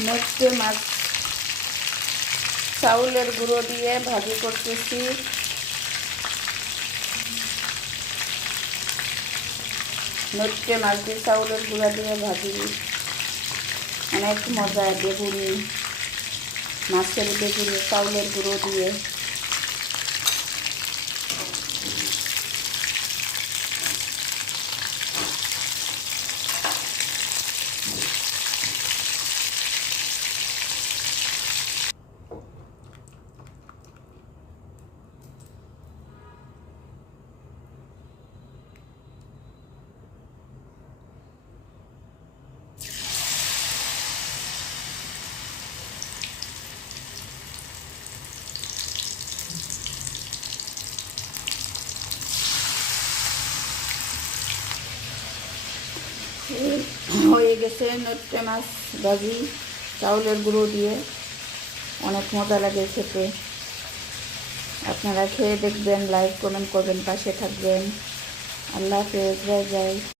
নটকে মাছ চাউলের গুঁড়ো দিয়ে ভাজি করতেছি। নটকে মাছ দিয়ে চাউলের গুঁড়া দিয়ে ভাজি অনেক মজা। বেগুনি, মাছের বেগুনি চাউলের গুঁড়ো দিয়ে। হয়ে গেছে নটকে মাছ ভাজি চাউলের গুঁড়ো দিয়ে। অনেক মজা লাগে খেতে। আপনারা খেয়ে দেখবেন, লাইক কমেন্ট করবেন, পাশে থাকবেন। আল্লাহ হাফেজ, বাই বাই।